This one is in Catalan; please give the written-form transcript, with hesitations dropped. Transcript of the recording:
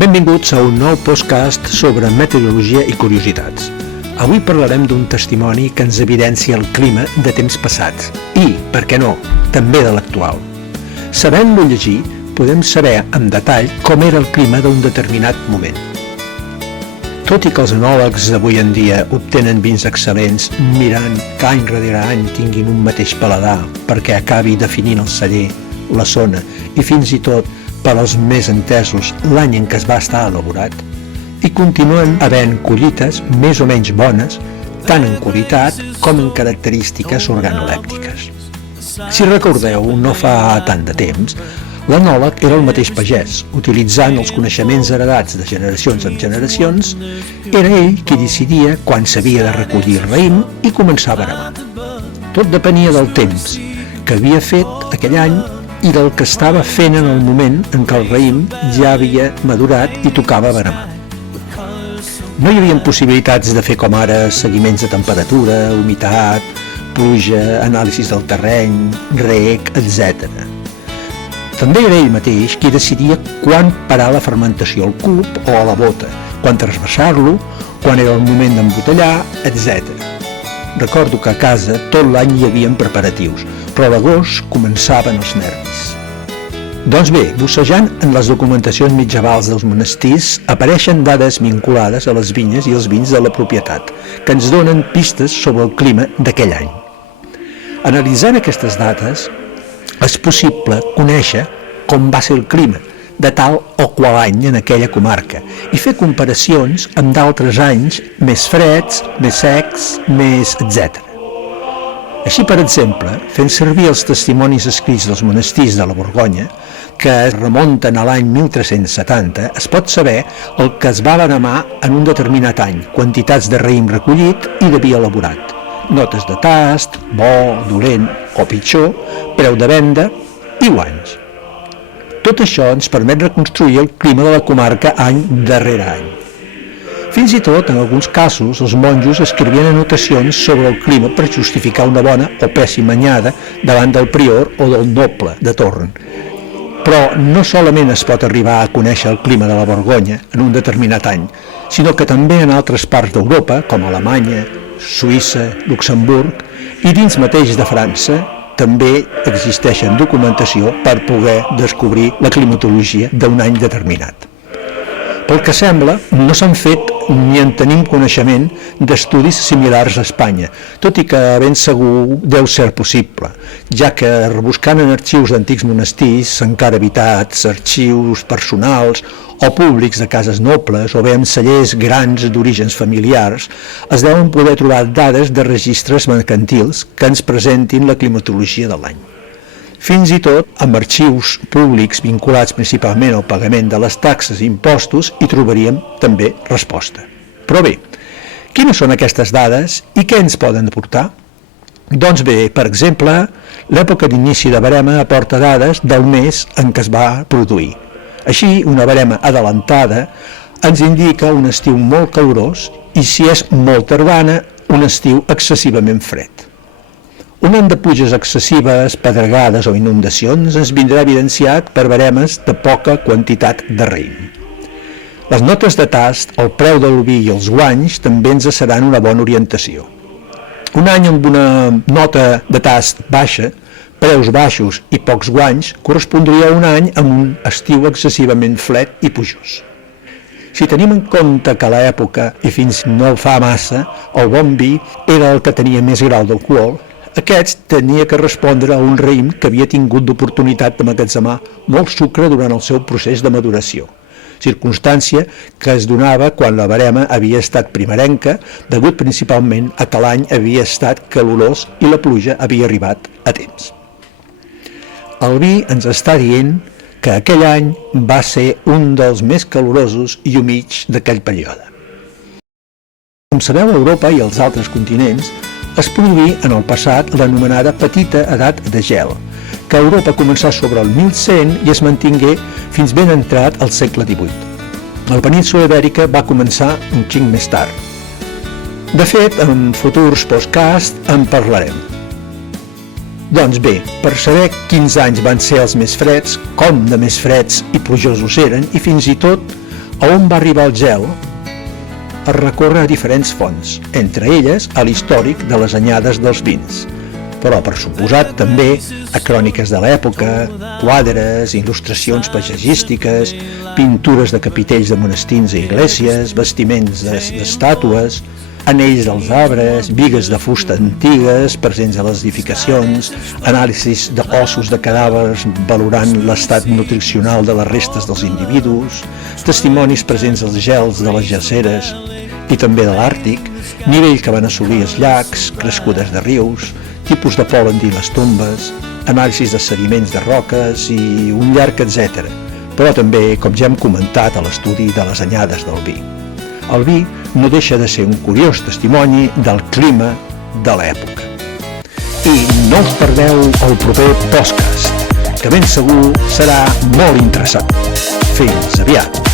Benvinguts a un nou podcast sobre meteorologia i curiositats. Avui parlarem d'un testimoni que ens evidencia el clima de temps passats i, per què no, també de l'actual. Sabent-lo llegir, podem saber amb detall com era el clima d'un determinat moment. Tot i que els enòlegs d'avui en dia obtenen vins excel·lents mirant que any darrere any tinguin un mateix paladar perquè acabi definint el celler, la zona i fins i tot per als més entesos l'any en què es va estar elaborat, i continuen havent collites més o menys bones, tant en qualitat com en característiques organolèptiques. Si recordeu, no fa tant de temps, l'enòleg era el mateix pagès, utilitzant els coneixements heredats de generacions en generacions, era ell qui decidia quan s'havia de recollir el raïm i començar a veremar. Tot depenia del temps que havia fet aquell any i del que estava fent en el moment en què el raïm ja havia madurat i tocava veremar. No hi havia possibilitats de fer com ara seguiments de temperatura, humitat, pluja, anàlisis del terreny, reg, etc. També era ell mateix qui decidia quan parar la fermentació al cub o a la bota, quan trasbassar-lo, quan era el moment d'embotellar, etc. Recordo que a casa tot l'any hi havia preparatius, però a l'agost començaven els nervis. Doncs bé, bussejant en les documentacions mitjavals dels monestirs apareixen dades vinculades a les vinyes i els vins de la propietat, que ens donen pistes sobre el clima d'aquell any. Analitzant aquestes dates, és possible conèixer com va ser el clima de tal o qual any en aquella comarca i fer comparacions amb d'altres anys més freds, més secs, més etc. Així, per exemple, fent servir els testimonis escrits dels monestirs de la Borgonya, que es remunten a l'any 1370, es pot saber el que es va veremar en un determinat any, quantitats de raïm recollit i de vi elaborat, notes de tast, bo, dolent o pitjor, preu de venda i guanys. Tot això ens permet reconstruir el clima de la comarca any darrere any. Fins i tot, en alguns casos, els monjos escrivien anotacions sobre el clima per justificar una bona o pèssima anyada davant del prior o del noble de torn. Però no solament es pot arribar a conèixer el clima de la Borgonya en un determinat any, sinó que també en altres parts d'Europa, com Alemanya, Suïssa, Luxemburg i dins mateix de França, també existeixen documentació per poder descobrir la climatologia d'un any determinat. Pel que sembla, no s'han fet ni en tenim coneixement d'estudis similars a Espanya, tot i que ben segur deu ser possible, ja que rebuscant en arxius d'antics monestirs, encara habitats, arxius personals o públics de cases nobles o bé en cellers grans d'orígens familiars, es deuen poder trobar dades de registres mercantils que ens presentin la climatologia de l'any. Fins i tot, amb arxius públics vinculats principalment al pagament de les taxes i impostos, hi trobaríem també resposta. Però bé, quines són aquestes dades i què ens poden aportar? Doncs bé, per exemple, l'època d'inici de verema aporta dades del mes en què es va produir. Així, una verema adelantada ens indica un estiu molt calorós i, si és molt tardana, un estiu excessivament fred. Un any de pluges excessives, pedregades o inundacions ens vindrà evidenciat per veremes de poca quantitat de raïm. Les notes de tast, el preu del vi i els guanys també ens seran una bona orientació. Un any amb una nota de tast baixa, preus baixos i pocs guanys, correspondria a un any amb un estiu excessivament fred i plujós. Si tenim en compte que a l'època, i fins no fa massa, el bon vi era el que tenia més grau d'alcohol, aquest tenia que respondre a un raïm que havia tingut d'oportunitat d'emmagatzemar molt sucre durant el seu procés de maduració, circumstància que es donava quan la verema havia estat primerenca, degut principalment a que l'any havia estat calorós i la pluja havia arribat a temps. El vi ens està dient que aquell any va ser un dels més calorosos i humits d'aquell període. Com sabeu, a Europa i als altres continents es produí en el passat l'anomenada petita edat de gel, que a Europa començà sobre el 1100 i es mantingué fins ben entrat al segle XVIII. La península ibèrica va començar un xic més tard. De fet, en futurs podcasts en parlarem. Doncs bé, per saber quins anys van ser els més freds, com de més freds i plujosos eren, i fins i tot A on va arribar el gel? Es recorre a diferents fonts, entre elles a l'històric de les anyades dels vins, però per suposat també a cròniques de l'època, quadres, il·lustracions paisatgístiques, pintures de capitells de monestirs i iglesias, vestiments d'estàtues, anells als arbres, bigues de fusta antigues presents a les edificacions, anàlisis d'ossos de cadàvers valorant l'estat nutricional de les restes dels individus, testimonis presents als gels de les glaceres i també de l'Àrtic, nivell que van assolir els llacs, crescudes de rius, tipus de pol·len dins les tombes, anàlisis de sediments de roques i un llarg etcètera, però també, com ja hem comentat, a l'estudi de les anyades del vi. El vi no deixa de ser un curiós testimoni del clima de l'època. I no us perdeu el proper podcast, que ben segur serà molt interessant. Fins aviat!